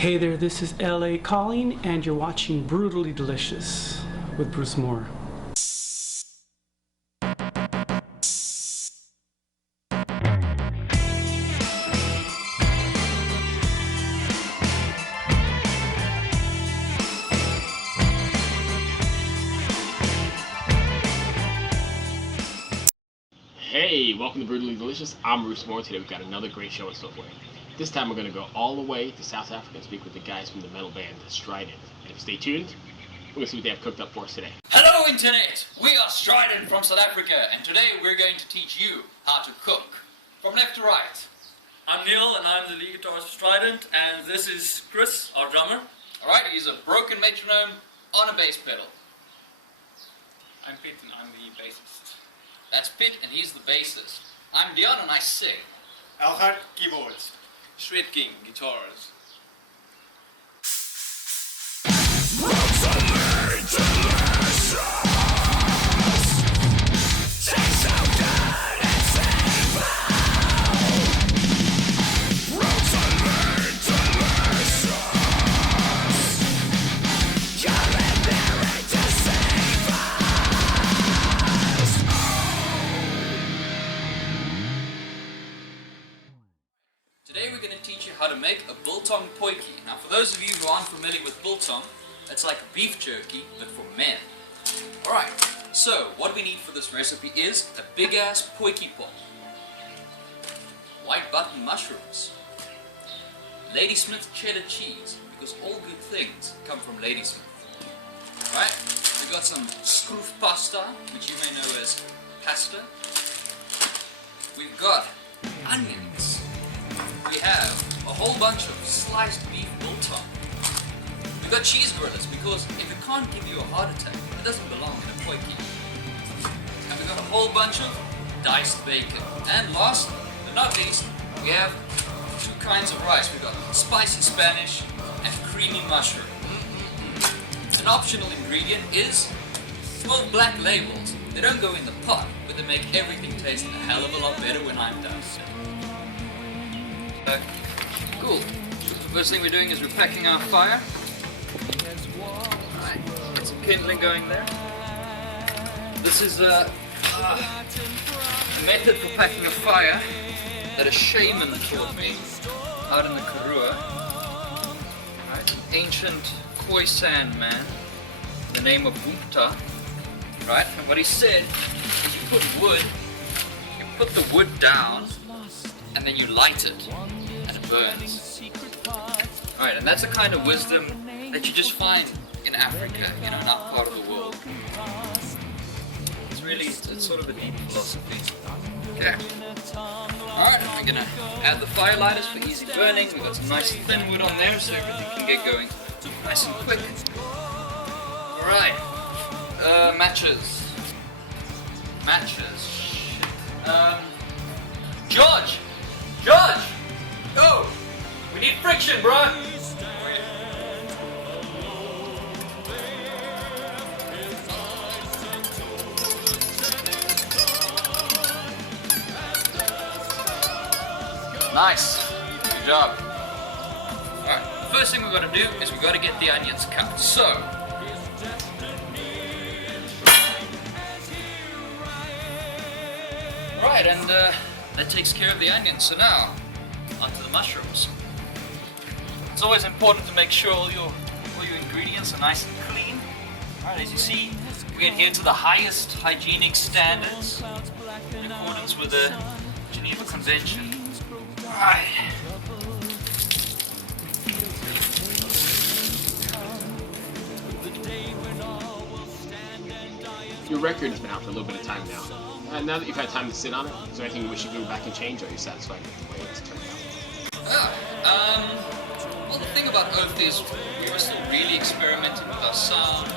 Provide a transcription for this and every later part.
Hey there, this is LA calling, and you're watching Brutally Delicious with Bruce Moore. Hey, welcome to Brutally Delicious. I'm Bruce Moore. Today we've got another great show in store for you. This time we're going to go all the way to South Africa and speak with the guys from the metal band Strident. And stay tuned, we're going to see what they have cooked up for us today. Hello Internet! We are Strident from South Africa, and today we're going to teach you how to cook. From left to right. I'm Neil, and I'm the lead guitarist for Strident, and this is Chris, our drummer. Alright, he's a broken metronome on a bass pedal. I'm Pete, and I'm the bassist. That's Pete, and he's the bassist. I'm Dion, and I sing. Algar, keyboards. Shred King, guitars. Today we're going to teach you how to make a Biltong Potjiiekos. Now for those of you who aren't familiar with Biltong, it's like beef jerky, but for men. Alright, so what we need for this recipe is a big ass potjie pot, white button mushrooms, Ladysmith cheddar cheese, because all good things come from Ladysmith. Alright, we've got some scroof pasta, which you may know as pasta. We've got onions. We have a whole bunch of sliced beef biltong. We've got cheese grillers, because if it can't give you a heart attack, it doesn't belong in a potjie. And we've got a whole bunch of diced bacon. And last but not least, we have two kinds of rice. We've got spicy Spanish and creamy mushroom. An optional ingredient is 12 black labels. They don't go in the pot, but they make everything taste a hell of a lot better when I'm done. Cool. The first thing we're doing is we're packing our fire. Alright, get some kindling going there. This is a method for packing a fire that a shaman taught me out in the Karoo. Right, an ancient Khoisan man, the name of Gupta. Right, and what he said is you put the wood down, and then you light it, and it burns. Alright, and that's the kind of wisdom that you just find in Africa, in our part of the world. It's sort of a deep philosophy. Okay. Alright, we're gonna add the fire lighters for easy burning. We've got some nice thin wood on there so everything can get going nice and quick. Alright. Matches. Shit. George! Go! We need friction, bro! Nice. Good job. Alright, first thing we've got to do is we've got to get the onions cut. So, right, and that takes care of the onions. So now, onto the mushrooms. It's always important to make sure all your ingredients are nice and clean. Alright, as you see, we adhere to the highest hygienic standards in accordance with the Geneva Convention. Alright. Your record's been out for a little bit of time now. Now that you've had time to sit on it, is there anything you wish you could go back and change, or are you satisfied with the way it's turned out? Well, the thing about Oath is we were still really experimenting with our sound,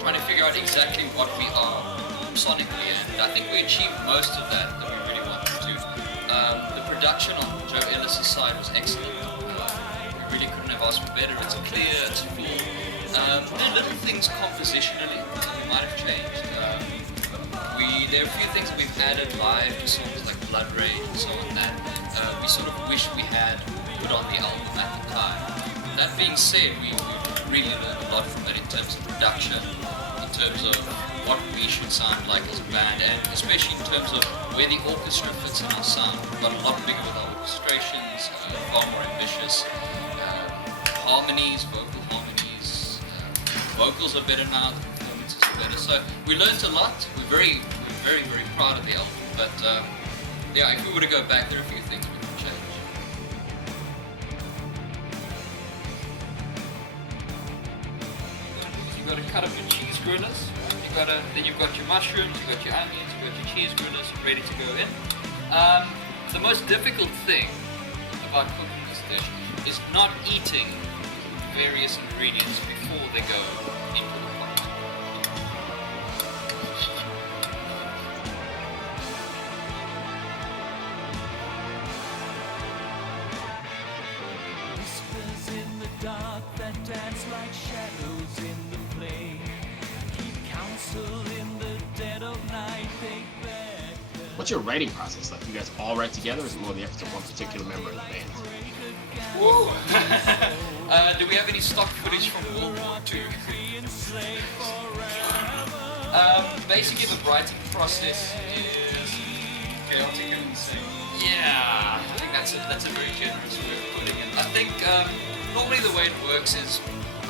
trying to figure out exactly what we are sonically, and I think we achieved most of that we really wanted to. The production on Joe Ellis' side was excellent. We really couldn't have asked for better. It's clear, it's full. There are little things compositionally that we might have changed. There are a few things that we've added live to songs like Blood Rage and so on that we sort of wish we had put on the album at the time. that being said, we really learned a lot from it in terms of production, in terms of what we should sound like as a band, and especially in terms of where the orchestra fits in our sound. We got a lot bigger with our orchestrations, far more ambitious. Harmonies, vocal harmonies, vocals are better now, the performances are better. So we learned a lot. We're very proud of the album. But yeah, if we were to go back, there are a few things we could change. You've got to cut up your cheese grillers. Then you've got your mushrooms, you've got your onions, you've got your cheese grillers ready to go in. The most difficult thing about cooking this dish is not eating various ingredients before they go into the pot. Whispers in the dark that dance like shadows in the flame. Keep counsel in the dead of night. Take back. What's your writing process like? You guys all write together, or is it more the efforts of one particular member of the band? Whoa! Do we have any stock footage from World War II? Basically, the writing process is chaotic and insane. Yeah, I think that's a very generous way of putting it. I think normally the way it works is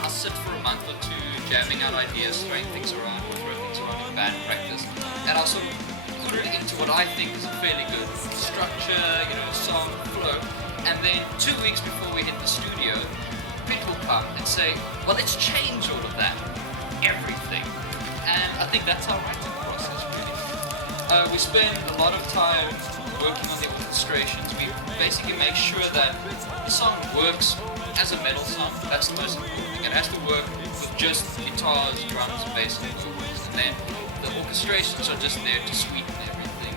I'll sit for a month or two jamming out ideas, throwing things around in band practice, and I'll sort of put it into what I think is a fairly good structure, song, flow. And then 2 weeks before we hit the studio, Pete will come and say, well, let's change all of that, everything. And I think that's our writing process, really. We spend a lot of time working on the orchestrations. We basically make sure that the song works as a metal song. That's the most important thing. It has to work with just guitars, drums, bass, and vocals. And then the orchestrations are just there to sweeten everything,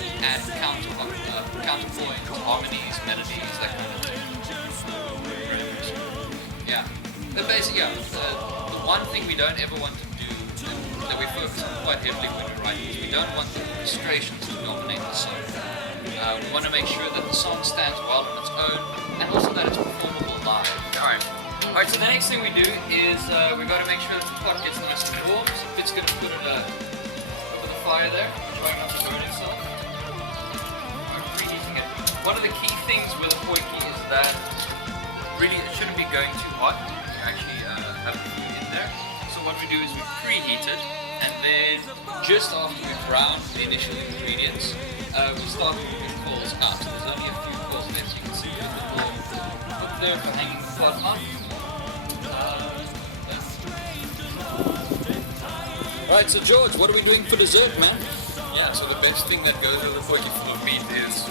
to add counterpoint, harmonies, melodies, that kind of thing. Yeah. But basically, the one thing we don't ever want to do, and that we focus on quite heavily when we write, is we don't want the orchestrations to dominate the song. We want to make sure that the song stands well on its own, and also that it's performable live. Alright, so the next thing we do is we've got to make sure that the pot gets nice and warm. So Pitt's going to put it over the fire there, trying not to burn itself. Preheating it. One of the key things with a potjie is that really it shouldn't be going too hot. You actually have the food in there. So what we do is we preheat it, and then just after we brown the initial ingredients, we start moving coals out. So there's only a few coals there, so you can see with the hook there for hanging the pot up. Alright, so George, what are we doing for dessert, man? Yeah, so the best thing that goes with a potjie full of meat is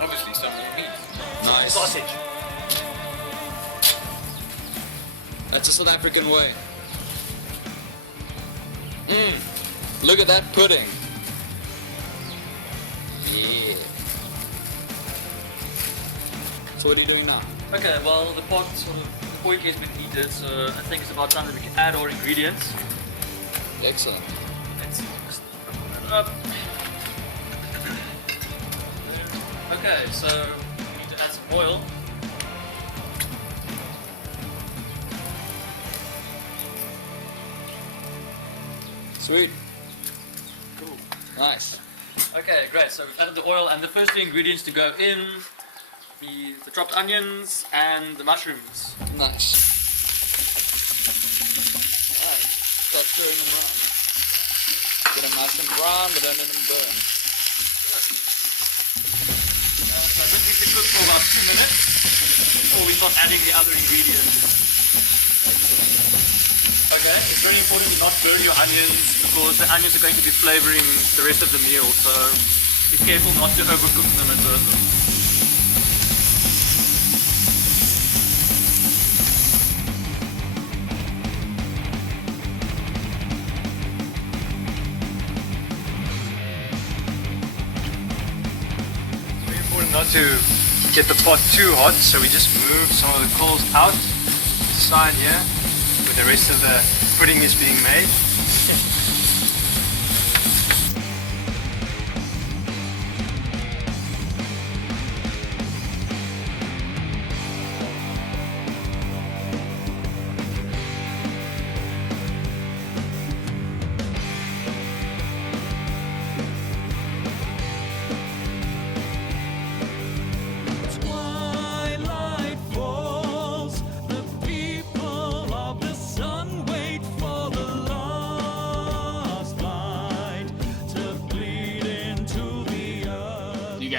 obviously some meat. Nice. Sausage. That's a South African way. Look at that pudding. Yeah. So what are you doing now? Okay, well the pot the potjie has been heated, so I think it's about time that we can add our ingredients. Excellent. Let's open it up. Okay, so we need to add some oil. Sweet. Cool. Nice. Okay, great. So we've added the oil, and the first two ingredients to go in, the chopped onions and the mushrooms. Nice. Alright, start stirring them around. Get them nice and brown, but don't let them burn. So this needs to cook for about 2 minutes before we start adding the other ingredients. Okay, it's very important to not burn your onions because the onions are going to be flavoring the rest of the meal, so be careful not to overcook them and burn them. It's very important not to get the pot too hot, so we just move some of the coals out to the side here, where the rest of the pudding is being made.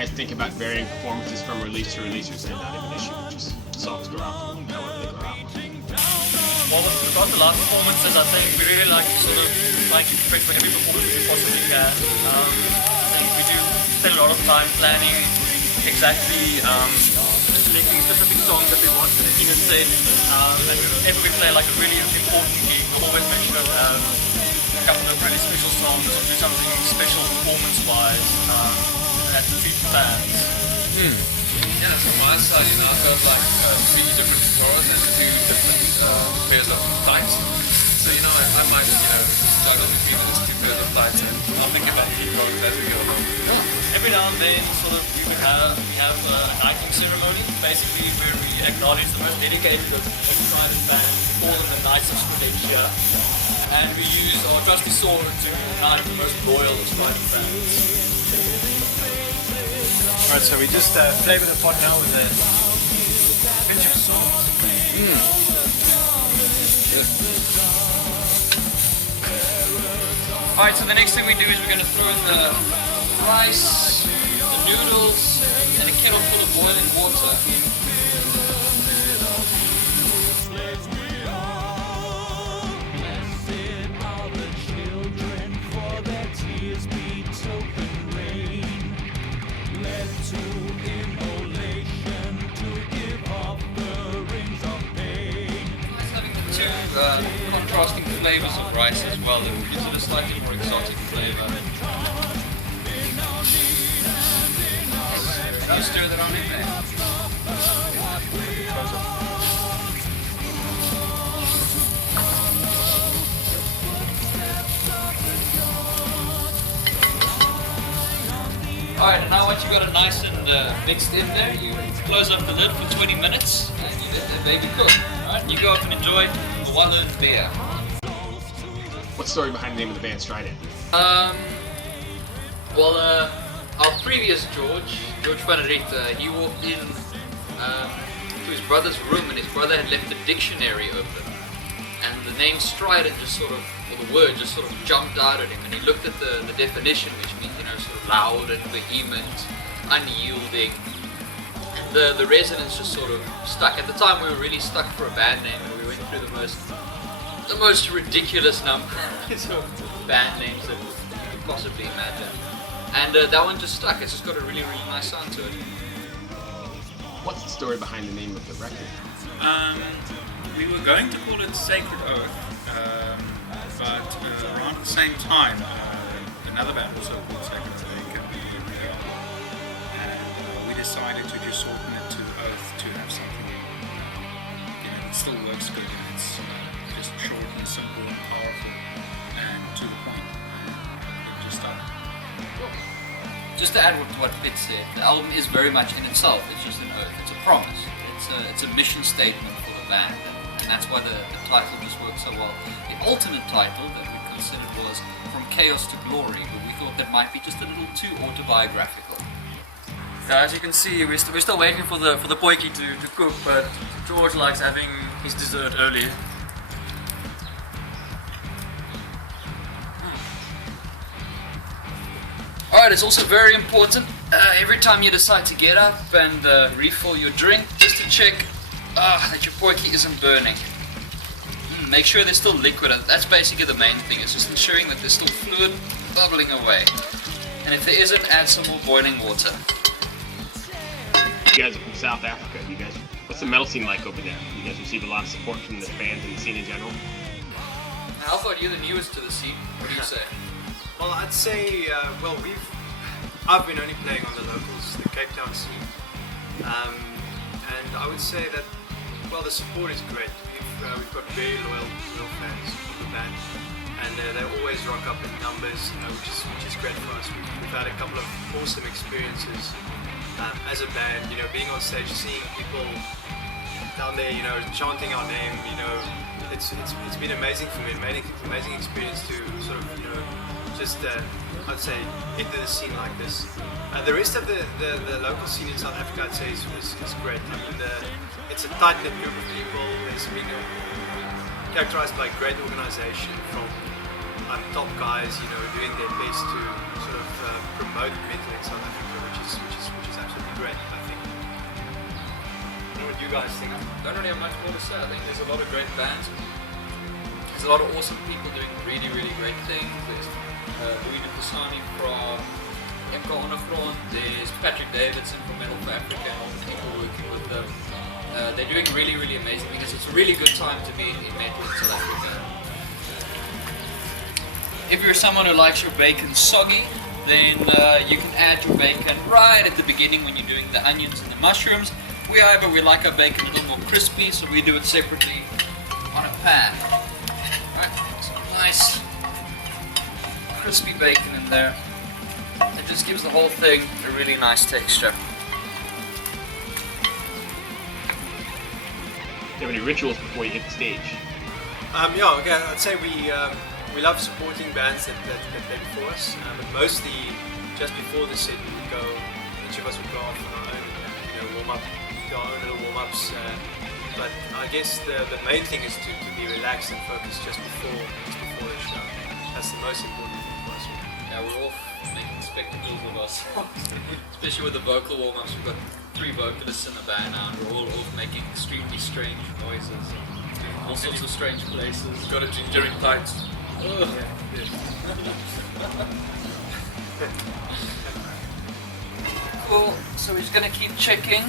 guys think about varying performances from release to release, or is that not even an issue? Just songs go out however they go out. Well, with regard to live performances, I think we really like to sort of to prepare for every performance we possibly can. I think we do spend a lot of time planning exactly selecting specific songs that we want in a set. And whenever we play like a really important gig, we always make sure to have a couple of really special songs or do something special performance-wise that treat the fans. Yeah, from my side, I've got like 3 different guitars and 3 different pairs of lights. So, I might, juggle between these 2 pairs of lights, and I'll think about the guitars as we go along. Every now and then, sort of, we have an item ceremony, basically where we acknowledge the most dedicated of Strident band, all of the Knights of Strident, and we use our trusty sword to knight the most loyal of Strident fans. Alright, so we just flavor the pot now with a pinch of salt. Alright, so the next thing we do is we're going to throw in the rice, the noodles, and a kettle full of boiling water. Contrasting flavors of rice as well, that gives it a slightly more exotic flavor. Can you stir that on in there? Alright, and now once you've got it nice and mixed in there, you close up the lid for 20 minutes and you let that baby cook. Alright, you go up and enjoy the Walloon beer. What's the story behind the name of the band, Strident? Well, our previous George van Riet, he walked in to his brother's room and his brother had left the dictionary open. And the name Strident just sort of, or the word just sort of jumped out at him, and he looked at the definition, which means, sort of loud and vehement, unyielding. And the resonance just sort of stuck. At the time we were really stuck for a band name, and we went through the most ridiculous number of band names that you could possibly imagine. And that one just stuck. It's just got a really, really nice sound to it. What's the story behind the name of the record? We were going to call it Sacred Oath, but around the same time, another band also called Sacred Oath came on the radar, and we decided to just shorten it to Oath to have something, it still works good, it's just short and simple and powerful and to the point, and it just stuck. Just to add to what Fitz said, the album is very much in itself. It's just an oath. It's a promise. It's a mission statement for the band, and that's why the title just works so well. The alternate title that we considered was From Chaos to Glory, but we thought that might be just a little too autobiographical. As you can see, we're still waiting for the potjie to cook, but George likes having his dessert early. Alright, it's also very important, every time you decide to get up and refill your drink, just to check that your potjie isn't burning. Make sure there's still liquid, and that's basically the main thing. It's just ensuring that there's still fluid bubbling away. And if there isn't, add some more boiling water. You guys are from South Africa. What's the metal scene like over there? You guys receive a lot of support from the fans and the scene in general? Alpha, you're the newest to the scene. What do you say? Well, I'd say, I've been only playing on the locals, the Cape Town scene, and I would say that, the support is great. We've got very loyal fans of the band, and they always rock up in numbers, which is great for us. We've had a couple of awesome experiences as a band, being on stage, seeing people down there, chanting our name, it's been amazing for me, amazing experience to sort of, just I'd say enter the scene like this. The rest of the local scene in South Africa, I'd say is great. I mean, it's a tight-knit group of people. It's been characterized by great organization from top guys, doing their best to sort of promote metal in South Africa, which is great, I think. I don't know what you guys think. Don't really have much more to say. I think there's a lot of great bands. There's a lot of awesome people doing really, really great things. There's Louis Dupussani from MK on the Front. There's Patrick Davidson from Metal for Africa and all the people working with them. They're doing really, really amazing things. It's a really good time to be in metal in South Africa. If you're someone who likes your bacon soggy, then you can add your bacon right at the beginning when you're doing the onions and the mushrooms. However, we like our bacon a little more crispy, so we do it separately on a pan. Right, some nice crispy bacon in there. It just gives the whole thing a really nice texture. Do you have any rituals before you hit the stage? Yeah, okay, I'd say we love supporting bands that play before us, but mostly just before the set we would go, each of us would go off on our own, warm up, do our own little warm-ups, but I guess the main thing is to be relaxed and focused just before the show. That's the most important thing for us. Yeah, we're all making spectacles of ourselves, especially with the vocal warm-ups. We've got 3 vocalists in the band now, and we're all making extremely strange noises, all sorts of strange places. Got a ginger in tights. Cool, so we're just gonna keep checking.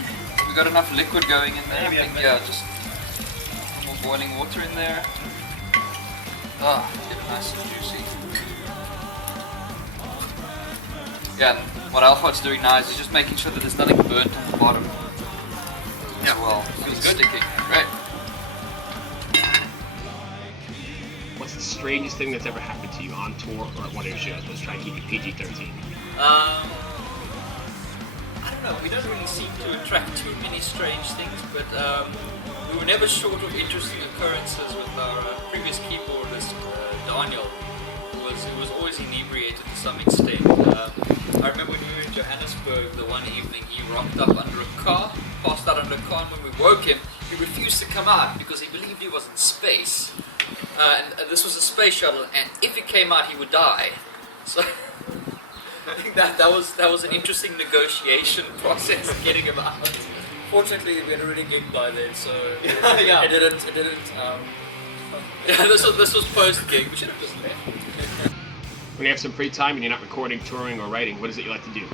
We got enough liquid going in there. I think, yeah, just more boiling water in there. Ah, get it nice and juicy. Yeah, what Alpha's doing now is he's just making sure that there's nothing burnt on the bottom as well. It's sticking. Great. What's the strangest thing that's ever happened to you on tour or at one of your shows? Let's try and keep it PG-13. I don't know, we don't really seem to attract too many strange things, but we were never short of interesting occurrences with our previous keyboardist, Daniel, who was always inebriated to some extent. I remember when we were in Johannesburg the one evening, he rocked up under a car, passed out under a car, and when we woke him, he refused to come out because he believed he was in space. And this was a space shuttle, and if he came out, he would die. So I think that was an interesting negotiation process of getting him out. Fortunately, we had already gigged by then, so Yeah. it didn't. Yeah, this was post gig. We should have just left. When you have some free time and you're not recording, touring, or writing, what is it you like to do?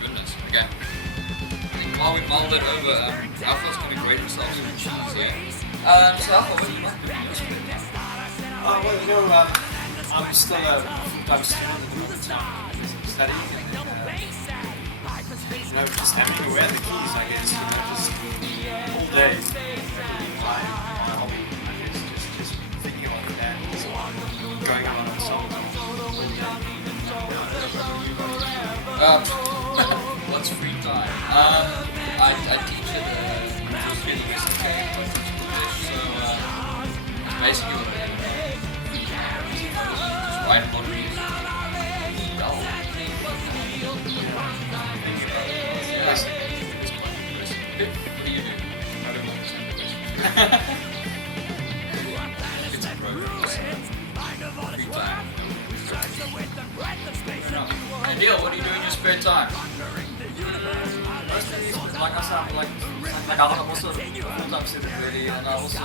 Goodness. Okay. I think while we mull it over, Alpha's going to grade himself some cheese here. So Alpha, what do you like to do? Well, I'm still a full-time student at the moment, studying and just having aware of the keys, I guess, just all day. My hobby, I guess, just thinking about the band, going on a song. What's free time? I teach at the university, so basically what I do is just write a lot of music. Dull. What do you do? I don't understand the question. It's a program. Free time. Hey Neil, what do you do in your spare time? Mostly, like I said, like I'm also full-time student really, and I also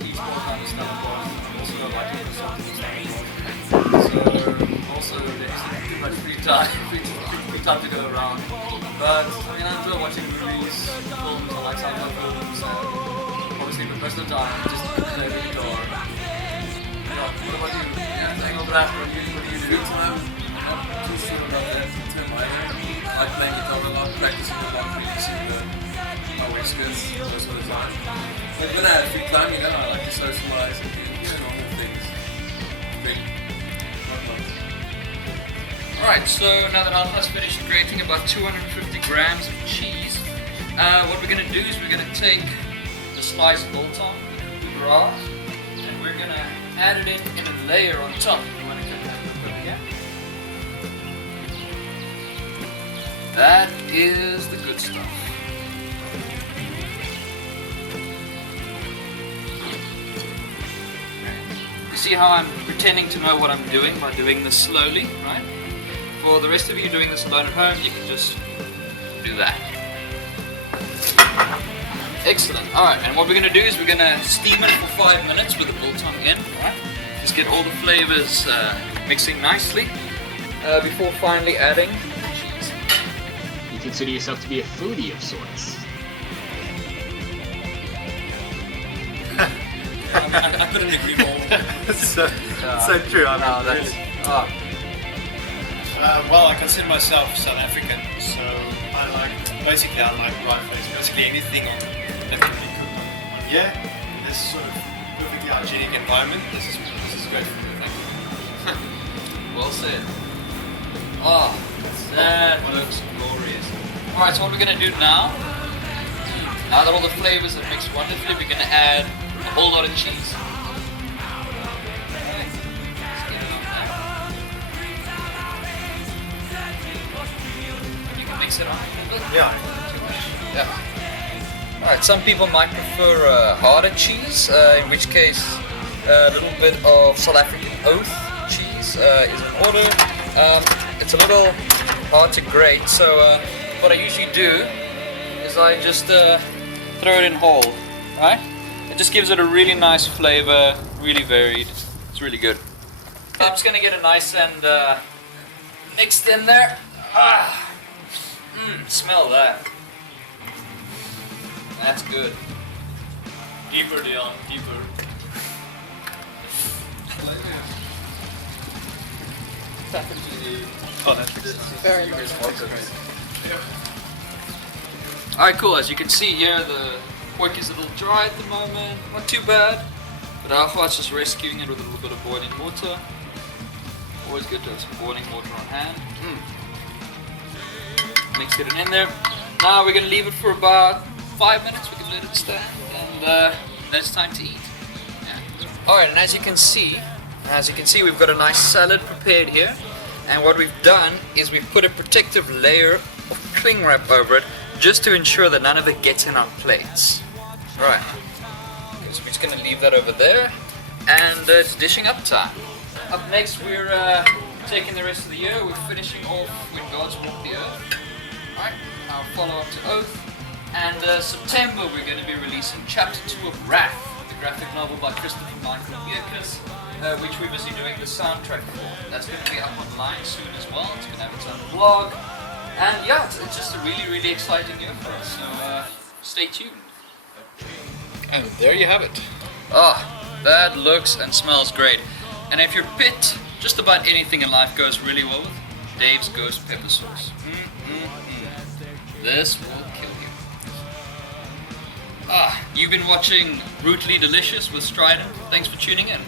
teach more kind of stuff, but also like so also there isn't too much free time to go around. But I mean, I enjoy watching movies, films, I like sci-fi films, and obviously, but most of the time, just play the guitar. Yeah, what about you? Yeah, hang over that. What do you do? Free time, I'm too sure about that term either. I play guitar a lot, practicing a lot, practicing my whiskers most of the time. But when I have free time, I like to socialize and normal things. Drink, whatnot. Alright, so now that Alpha's finished grating about 250 grams of cheese, what we're going to do is we're going to take the sliced biltong, the grass, and we're going to add it in a layer on top. You want to cut that over here? That is the good stuff. You see how I'm pretending to know what I'm doing by doing this slowly, right? For the rest of you doing this alone at home, you can just do that. Excellent. Alright, and what we're going to do is we're going to steam it for 5 minutes with the biltong in. Right? Just get all the flavors mixing nicely before finally adding cheese. You consider yourself to be a foodie of sorts. I couldn't agree more. so true. I mean, that's... well, I consider myself South African, so I like rice, basically anything on that can be cooked on here in this sort of perfectly hygienic environment. This is great for me. Thank you. Well said. Oh, that looks glorious. Alright, so what we're going to do now that all the flavors are mixed wonderfully, we're going to add a whole lot of cheese. You can mix it on a little bit. Yeah. Alright, some people might prefer harder cheese, in which case a little bit of South African oath cheese is in order. It's a little hard to grate, so what I usually do is I just throw it in whole, right? It just gives it a really nice flavor, really varied. It's really good. I'm just gonna get it nice and mixed in there. Smell that. That's good. Deeper, Dion, deeper. Alright, cool. As you can see here, the pork is a little dry at the moment. Not too bad. But Agwa's just rescuing it with a little bit of boiling water. Always good to have some boiling water on hand. Mix it in there. Now we're going to leave it for about 5 minutes. We can let it stand. And then it's time to eat. Yeah. Alright, and as you can see, we've got a nice salad prepared here. And what we've done is we've put a protective layer of cling wrap over it, just to ensure that none of it gets in our plates. Right. So we're just going to leave that over there, and it's dishing up time. Up next, we're taking the rest of the year. We're finishing off When Gods Walk the Earth. Right. Our follow-up to Oath. And September, we're going to be releasing Chapter 2 of Wrath, the graphic novel by Strident, which we're busy doing the soundtrack for. That's going to be up online soon as well. It's going to have its own blog. And yeah, it's just a really, really exciting year for us, so stay tuned. And there you have it. That looks and smells great. And if your pit, just about anything in life goes really well with, Dave's Ghost Pepper Sauce. This will kill you. You've been watching Brutally Delicious with Strident. Thanks for tuning in.